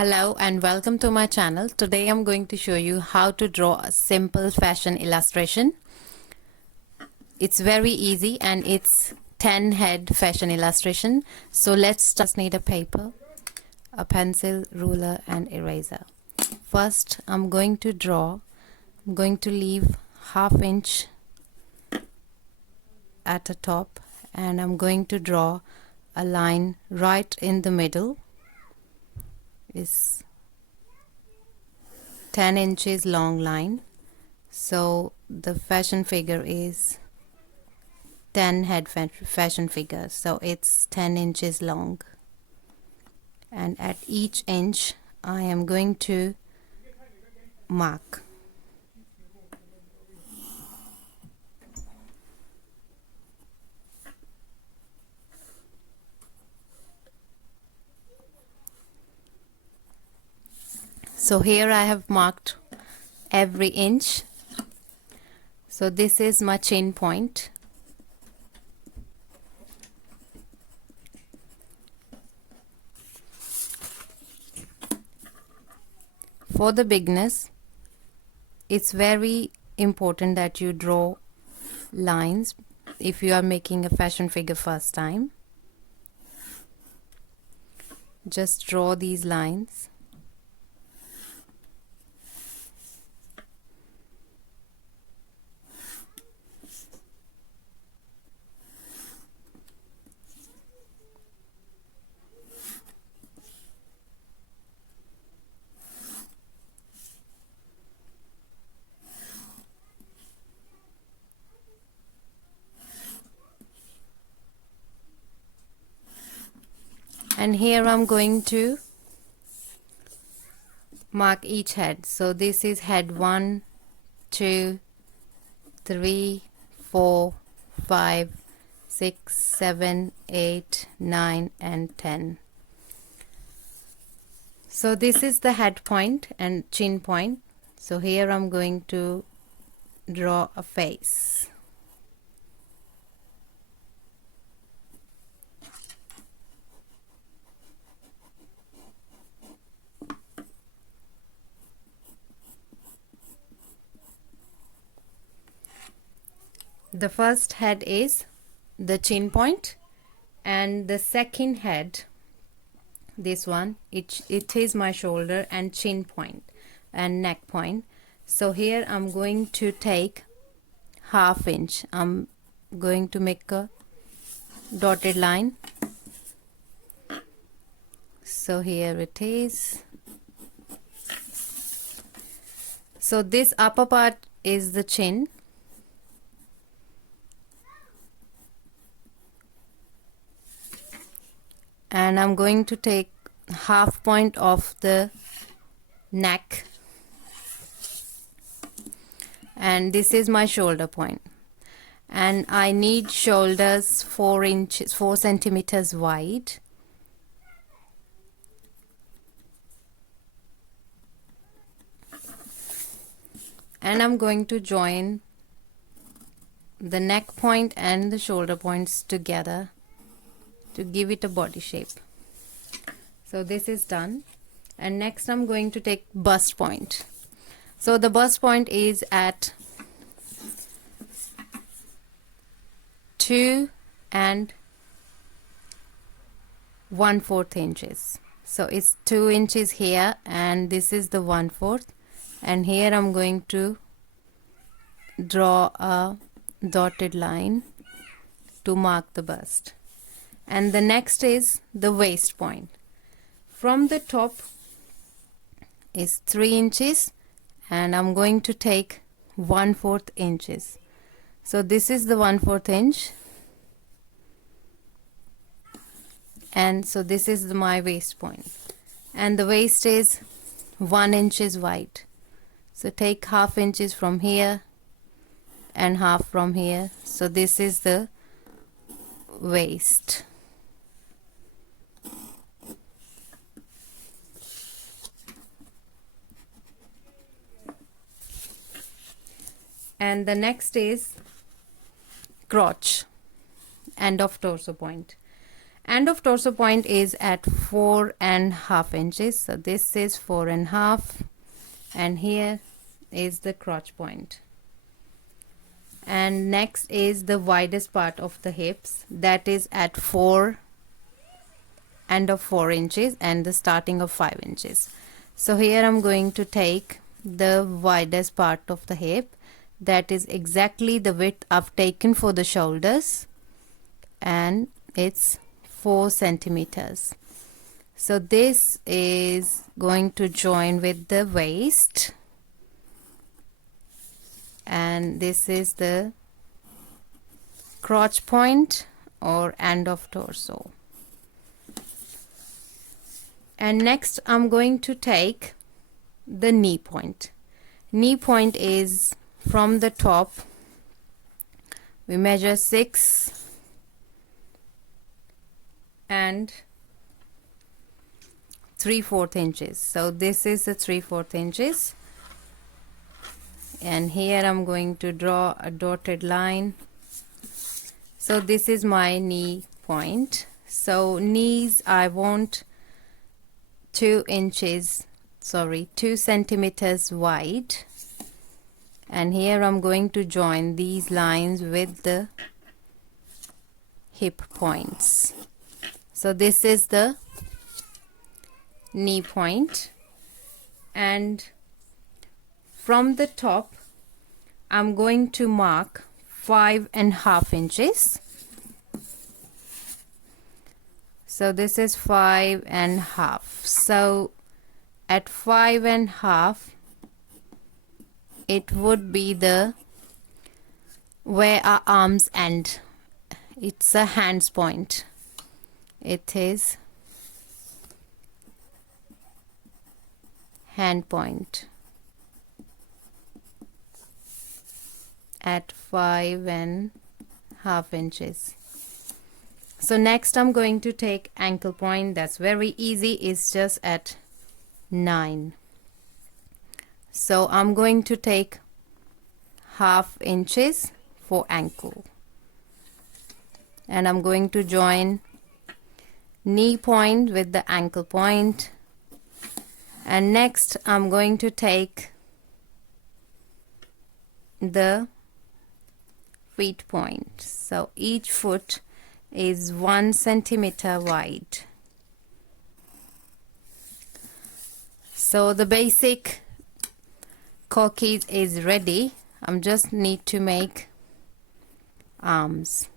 Hello and welcome to my channel. Today I'm going to show you how to draw a simple fashion illustration. It's very easy and it's 10 head fashion illustration. So let's just need a paper, a pencil, ruler and eraser. First I'm going to leave ½ inch at the top and I'm going to draw a line right in the middle. Is 10 inches long line, so the fashion figure is 10 head fashion figure, so it's 10 inches long, and at each inch I am going to mark. So here I have marked every inch. So this is my chin point. For the beginners, it's very important that you draw lines if you are making a fashion figure first time. Just draw these lines. And here I'm going to mark each head. So this is head 1, 2, 3, 4, 5, 6, 7, 8, 9 and 10. So this is the head point and chin point. So here I'm going to draw a face. The first head is the chin point, and the second head, this one, it is my shoulder and chin point and neck point. So here I'm going to take ½ inch. I'm going to make a dotted line. So here it is. So this upper part is the chin. And I'm going to take ½ point of the neck, and this is my shoulder point, and I need shoulders 4 centimeters wide. And I'm going to join the neck point and the shoulder points together to give it a body shape. So this is done, and next I'm going to take bust point. So the bust point is at 2 1/4 inches. So it's 2 inches here, and this is the 1/4, and here I'm going to draw a dotted line to mark the bust. And the next is the waist point. From the top is 3 inches, and I'm going to take 1/4 inches. So this is the 1/4 inch, and so this is my waist point, and the waist is 1 inch wide. So take ½ inches from here and half from here. So this is the waist. And the next is crotch, end of torso point, End of torso point is at 4.5 inches. So this is 4.5, and here is the crotch point. And next is the widest part of the hips, that is at 4, end of 4 inches and the starting of 5 inches. So here I'm going to take the widest part of the hip, that is exactly the width I've taken for the shoulders, and it's 4 centimeters. So this is going to join with the waist, and this is the crotch point or end of torso. And next I'm going to take the knee point. Knee point is from the top, we measure 6 and 3/4 inches. So this is the 3/4 inches, and here I'm going to draw a dotted line. So this is my knee point. So knees I want 2 centimeters wide, and here I'm going to join these lines with the hip points. So this is the knee point, and from the top I'm going to mark 5.5 inches. So this is 5.5. So at 5.5 it would be the where our arms end. It's a hands point. It is hand point at 5.5 inches. So next I'm going to take ankle point. That's very easy, it's just at 9. So I'm going to take 0.5 inches for ankle, and I'm going to join knee point with the ankle point. And next I'm going to take the feet point. So each foot is 1 centimeter wide. So the basic croquis is ready. I just need to make arms.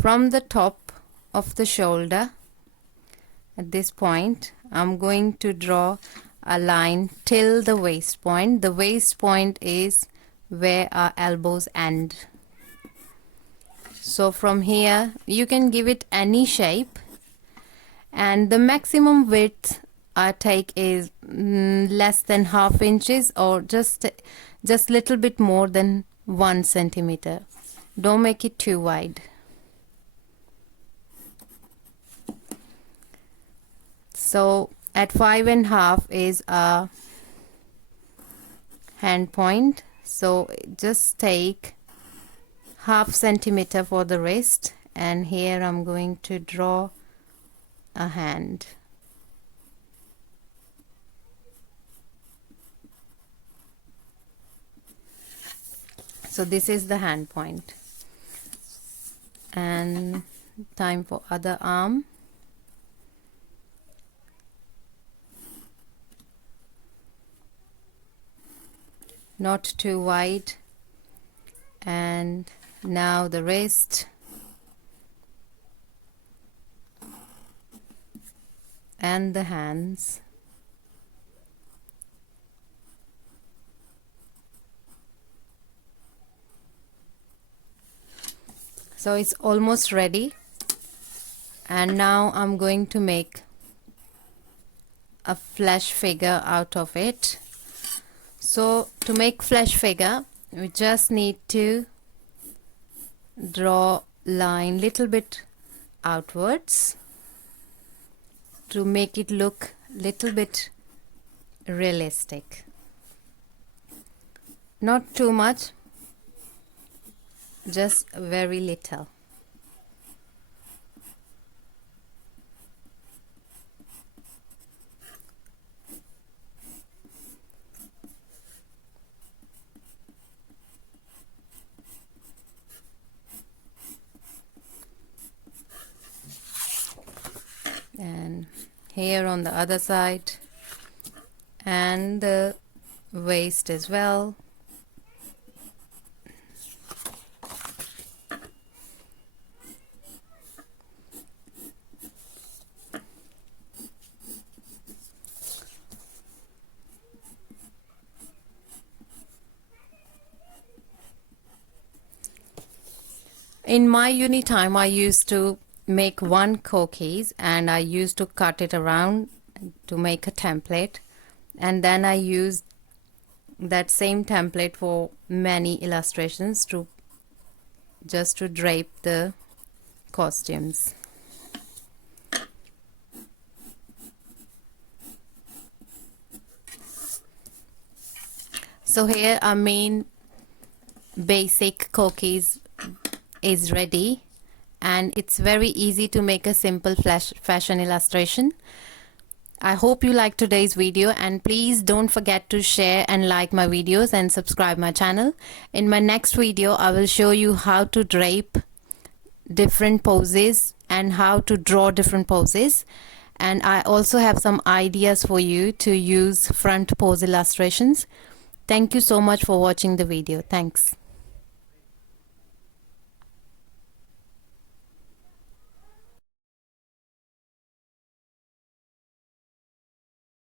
From the top of the shoulder at this point, I'm going to draw a line till the waist point. The waist point is where our elbows end. So from here you can give it any shape, and the maximum width I take is less than 0.5 inches, or just little bit more than 1 centimeter. Don't make it too wide. So at 5.5 is a hand point. So just take 0.5 centimeter for the wrist, and here I'm going to draw a hand. So this is the hand point. And time for other arm. Not too wide. And now the wrist and the hands. So it's almost ready, and now I'm going to make a flesh figure out of it. So to make flesh figure, we just need to draw line little bit outwards to make it look little bit realistic. Not too much, just very little. here on the other side, and the waist as well. In my uni time, I used to make one cookies and I used to cut it around to make a template, and then I used that same template for many illustrations to just to drape the costumes. So here our main basic cookies is ready, and it's very easy to make a simple fashion illustration. I hope you liked today's video, and please don't forget to share and like my videos and subscribe my channel. In my next video I will show you how to drape different poses and how to draw different poses, and I also have some ideas for you to use front pose illustrations. Thank you so much for watching the video. Thanks.